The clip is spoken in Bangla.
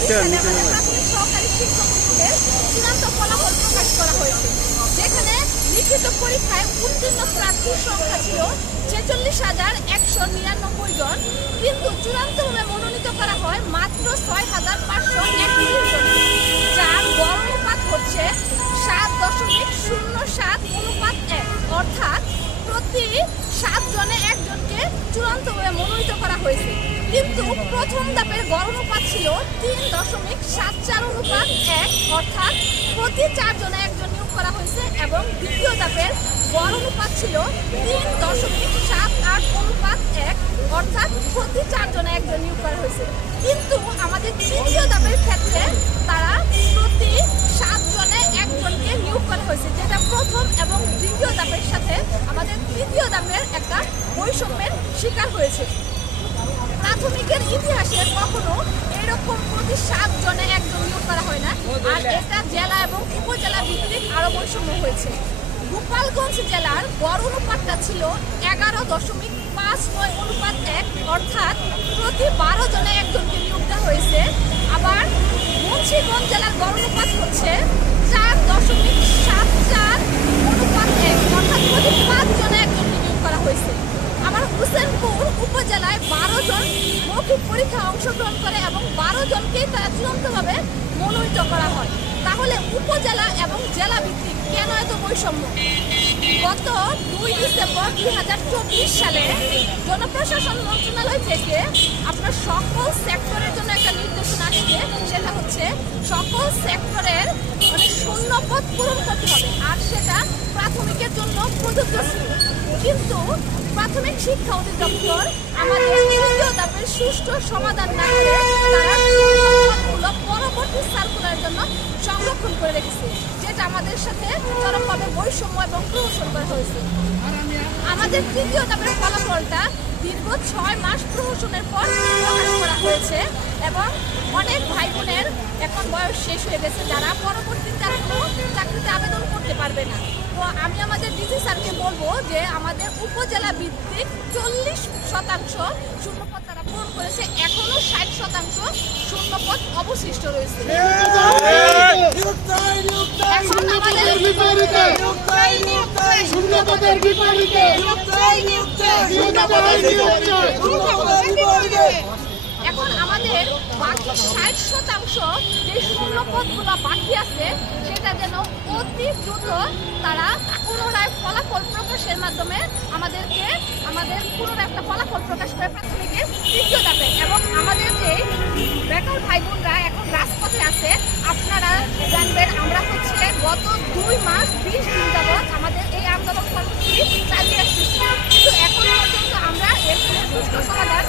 সহকারী শিক্ষক নিয়োগের চূড়ান্ত ফলাফল প্রকাশ করা হয়েছে যেখানে লিখিত পরীক্ষায় উত্তীর্ণ প্রার্থীর সংখ্যা ছিল ছেচল্লিশ হাজার একশো নিরানব্বই জন কিন্তু চূড়ান্তভাবে মনোনীত করা হয় চূড়ান্তভাবে মনোনীত করা হয়েছে। কিন্তু প্রথম ধাপের গড় অনুপাত ছিল তিন দশমিক সাত চার অনুপাত এক, অর্থাৎ প্রতি চার জনে একজন নিয়োগ করা হয়েছে এবং দ্বিতীয় ধাপের গড় অনুপাত ছিল তিন দশমিক সাত আট অনুপাত এক, অর্থাৎ প্রতি চার জনে একজন নিয়োগ করা হয়েছে। কিন্তু আমাদের তৃতীয় ধাপের ক্ষেত্রে তারা বৈষম্যের শিকার হয়েছে। প্রাথমিকের ইতিহাসে কখনো এরকম প্রতি সাত জনে একজন নিয়োগ করা হয় না। আর এটা জেলা এবং উপজেলা ভিত্তিক আরও বৈষম্য হয়েছে। গোপালগঞ্জ জেলার গড় অনুপাতটা ছিল এগারো দশমিক পাঁচ নয় অনুপাত এক, অর্থাৎ প্রতি বারো জনে একজনকে নিয়োগ দেওয়া হয়েছে। আবার মুন্সিগঞ্জ জেলার গড় অনুপাত হচ্ছে চার দশমিক সাত চার অনুপাত এক অর্থাৎ প্রতি পাঁচ জনে একজনকে নিয়োগ করা হয়েছে আমার হুসেনপুর উপজেলায় বারো জন মৌখিক পরীক্ষায় অংশগ্রহণ করে এবং বারো জনকেই তারা চূড়ান্তভাবে মনোনীত করা হয়। তাহলে উপজেলা এবং জেলা ভিত্তিক কেন এত বৈষম্য? গত দুই ডিসেম্বর দুই হাজার চব্বিশ সালে জনপ্রশাসন মন্ত্রণালয় থেকে আপনার সকল সেক্টরের জন্য একটা নির্দেশনা আসছে, সেটা হচ্ছে সকল সেক্টরের মানে শূন্য পদ পূরণ করতে হবে, আর সেটা প্রাথমিকের জন্য প্রযোজ্য কিন্তু প্রাথমিক শিক্ষা অধিদপ্তর আমাদের সুষ্ঠু সমাধান না করে তারা পরবর্তী সার্কুলারের জন্য সংরক্ষণ করে রেখেছে, যেটা আমাদের সাথে চরমভাবে বৈষম্য এবং প্রহসন করা হয়েছে। আমাদের তৃতীয় তারপরে ফলাফলটা দীর্ঘ ছয় মাস প্রহসনের পর প্রকাশ করা হয়েছে এবং অনেক ভাই বোনের এখন বয়স শেষ হয়ে গেছে যারা পরবর্তীতে কোনো চাকরিতে আবেদন করতে পারবে না। তো আমি আমাদের ডিসি স্যারকে বলব যে আমাদের উপজেলা ভিত্তিক চল্লিশ শতাংশ শূন্যপদ তারা পূরণ করেছে এখনও ষাট শতাংশ শূন্যপদ অবশিষ্ট রয়েছে। এখন আমাদের শূন্যপদের বিপরীতে। এখন আমাদের বাকি ষাট শতাংশ যে শূন্য পদগুলো বাকি আছে, সেটা যেন অতি দ্রুত তারা পুনরায় ফলাফল প্রকাশের মাধ্যমে আমাদেরকে, আমাদের পুনরায় একটা ফলাফল প্রকাশ করে প্রাথমিকের তৃতীয় ধাপে। ¡Suscríbete